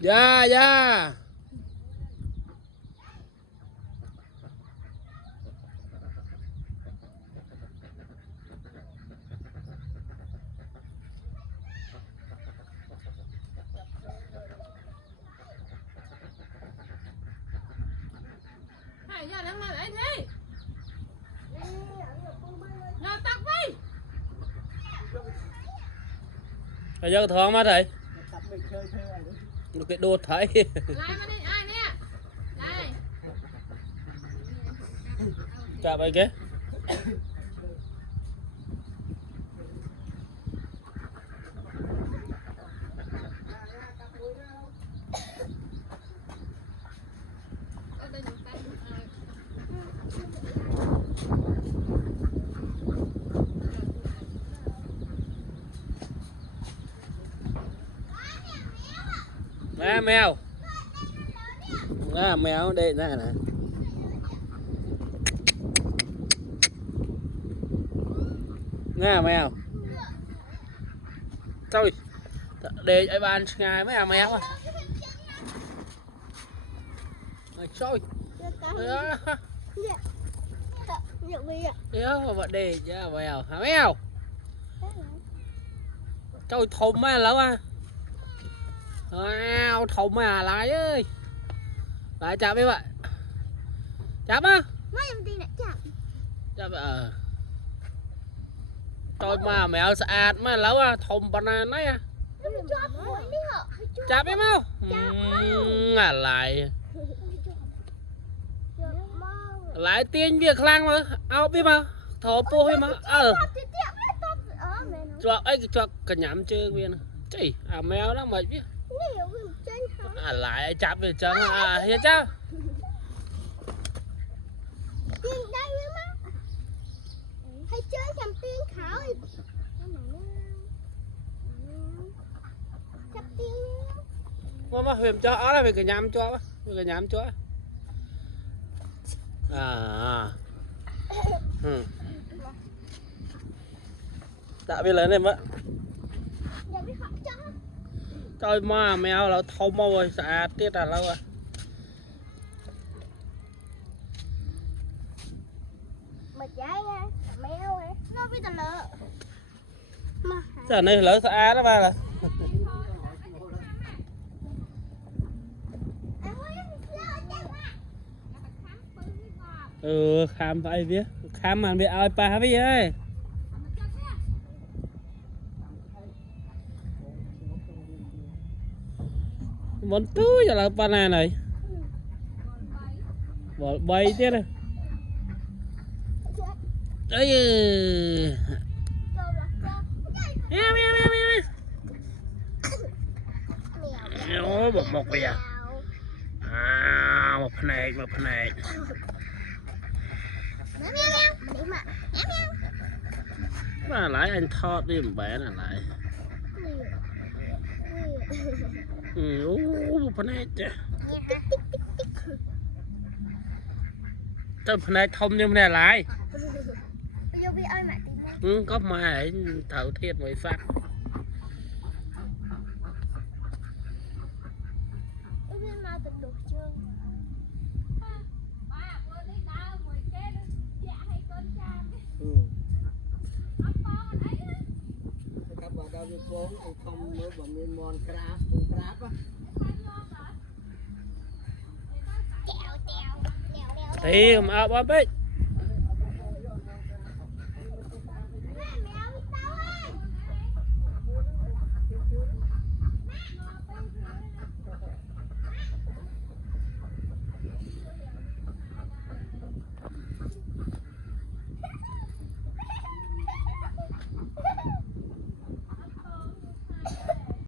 Dạ dạ. Hai giờ đang mà lấy đi. Nhà tắc đi. Bây giờ thoáng mắt thầy. Cái đột thấy. Lại mà đi ai nè. Đây. Chạm vậy kia. Nè mèo. Nè mèo đây nè nè. Nè mèo. Trời. Để ai bàn ngày mấy mèo à. Trời. Dạ mà để cho mèo. Hả mèo. Trời thùng mà lỡ à. Wow, thùng mà lại ơi. Lại chạm đi bạn. Chạm á. Chạm Trời mà mèo sạch mà lỡ à, thùng banana này à. Chạm em không? Ngả lại. Lại tiên việc lang mà. Áo biết mà. Thổ po biết mà. Cho ấy cho cả nhắm chơi viên. Trời, à mèo đó mệt biết. À lại chạm về chân à hiện chưa? Hay chơi cầm tiên khảo chập tiên Mà huyền cho ó là về cái nhắm cho về cái nhắm cho đã biết lớn em á coi mà mèo là thông mau rồi xả tiết là lâu rồi mà trái nha mèo ấy nó biết tao lỡ giờ này lỡ xả đó ba là khám phải biết khám mà biết ai pa biết ơi món túi giờ là pa này bỏ bay tiếp đây ấy mèo bột một bây giờ một phần này mà lại anh thọt đi một bé là lại một phần này chứ cái phần này thông như này lại có mà thảo thiệt mới phát không mới bằng miền mòn crab á thì mà bắp ấy